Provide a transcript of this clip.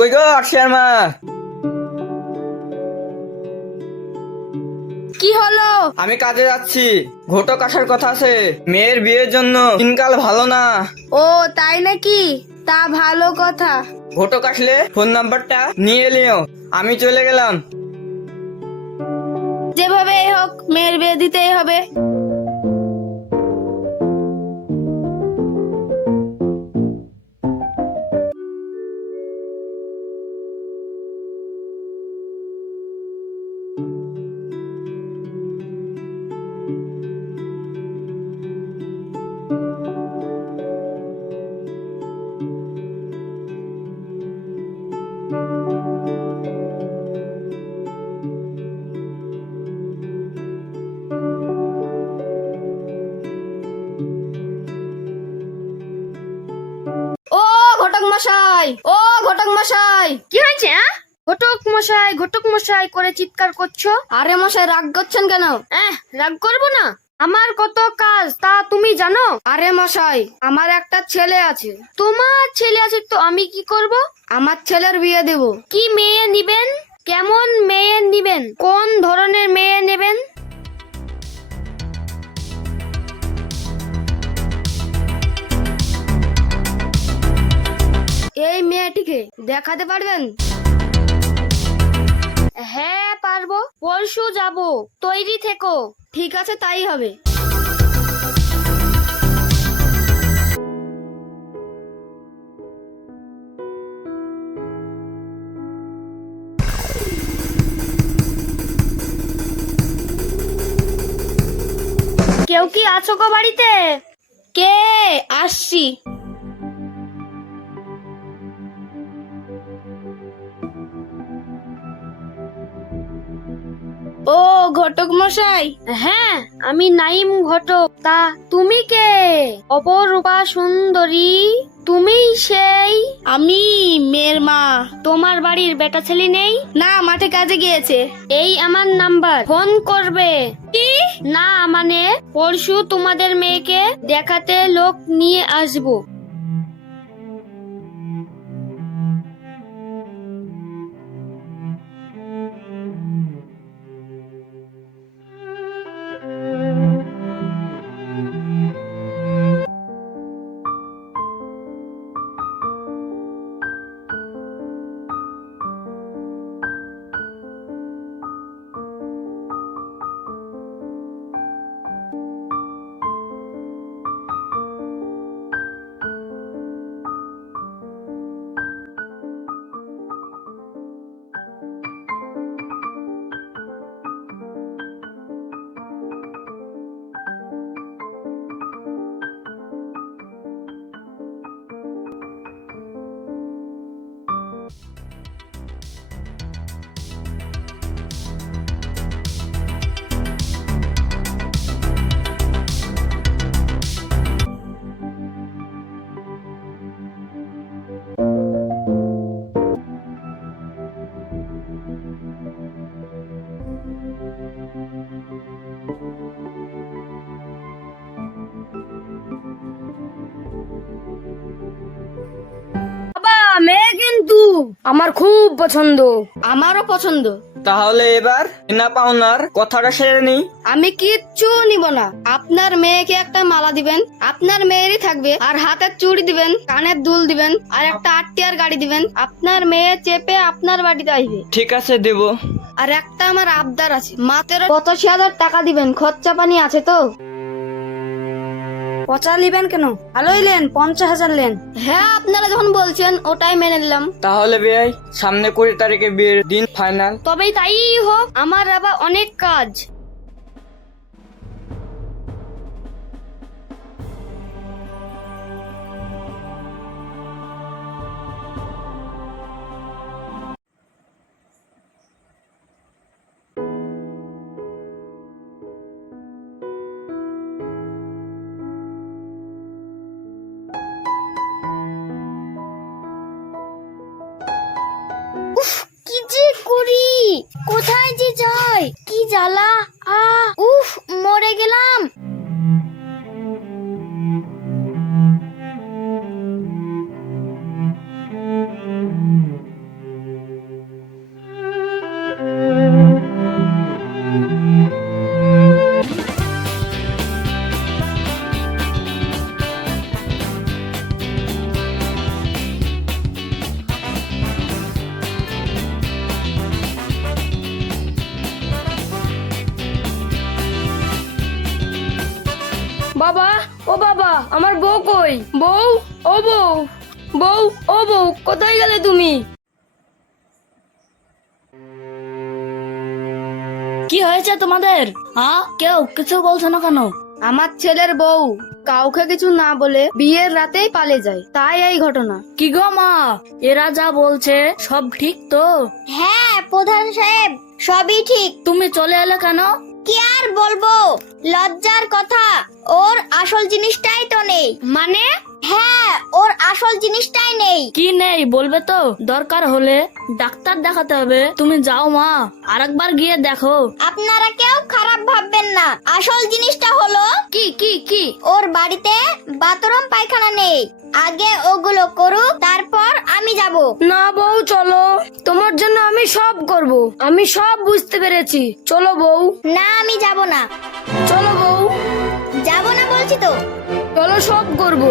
কই গো আকশার মা? কি হলো? আমি কাজে যাচ্ছি। ঘটক আসার কথা আছে। মেয়ের বিয়ের জন্য দিনকাল ভালো না। ও তাই নাকি? তা ভালো কথা। ঘটক আসলে ফোন নাম্বারটা নিয়ে এলিও আমি চলে গেলাম। যেভাবে হোক মেয়ের বিয়ে দিতেই হবে। মশাই। ও ঘটক মশাই। কি হয়েছে হ্যাঁ? ঘটক মশাই ঘটক মশাই করে চিৎকার করছ? আরে মশাই রাগ করছেন কেন? এহ রাগ করব না। আমার কত কাজ তা তুমি জানো? আরে মশাই আমার একটা ছেলে আছে। তোমার ছেলে আছে তো আমি কি করব? আমার ছেলের বিয়ে দেব। কি মেয়ে নিবেন? কেমন মেয়ে নিবেন? কোন ধরনের মেয়েটিকে দেখাতে পারবেন? হ্যাঁ পারব। পরশু যাব। তৈরি থেকো। ঠিক আছে, তাই হবে। কেউ কি আছো গো বাড়িতে? কে? আসছি। ও ঘটক মশাই। হ্যাঁ আমি নাইম ঘটক। তা তুমি কে? অপরূপা সুন্দরী তুমি সেই? আমি মেয়ের মা। তোমার বাড়ির বেটা ছেলে নেই? না মাঠে কাজে গিয়েছে। এই আমার নাম্বার। ফোন করবে। কি? না মানে পরশু তোমাদের মেয়েকে দেখাতে লোক নিয়ে আসব। আমার খুব পছন্দ। আমারও পছন্দ। তাহলে এবার না পাওনার কথাটা সেরে নি আমি কিচ্ছু নিব না। আপনার মেয়েকে একটা মালা দিবেন আপনার মেয়েরই থাকবে আর হাতের চুড়ি দিবেন কানের দুল দিবেন আর একটা আটটিয়ার গাড়ি দিবেন। আপনার মেয়ে চেপে আপনার বাড়িতে আসবে। ঠিক আছে দেব। আর একটা আমার আবদার আছে। মাত্র পঁচাশি হাজার টাকা দিবেন। খরচা পানি আছে তো? পচা নিবেন কেন? ভালোই লেন পঞ্চাশ হাজার লেন। হ্যাঁ আপনারা যখন বলছেন ওটাই মেনে নিলাম। তাহলে বিয়াই সামনে কুড়ি তারিখে বিয়ের দিন ফাইনাল তবে তাই হোক আমার আবার অনেক কাজ। কোথায় যে যায়? কি জ্বালা? বাবা ও বাবা আমার বউ কই? বউ? ও বউ। বউ ও বউ কোথায় গেলে তুমি? কি হয়েছে তোমাদের? হ্যাঁ কেউ কিছু বলছো না কেন? আমার ছেলের বউ কাউকে কিছু না বলে বিয়ের রাতেই পালে যায়। তাই এই ঘটনা। কি গো মা? এরা যা বলছে সব ঠিক তো? হ্যাঁ প্রধান সাহেব সবই ঠিক। তুমি চলে এলে কেন? কি আর বলব? লজ্জার কথা। ওর আসল জিনিসটাই তো নেই। মানে? হ্যাঁ ওর আসল জিনিসটাই নেই। কি নেই বলবে তো? দরকার হলে ডাক্তার দেখাতে হবে। তুমি যাও মা আরেকবার গিয়ে দেখো। আপনারা কেউ খারাপ ভাববেন না। আসল জিনিসটা হলো কি কি কি? ওর বাড়িতে বাথরুম পায়খানা নেই। আগে ওগুলো করুক তারপর আমি যাব। না বউ চলো। তোমার জন্য আমি সব করব। আমি সব বুঝতে পেরেছি। চলো বউ। না আমি যাব না। চলো বউ। যাব না বলছি তো? চলো সব করব।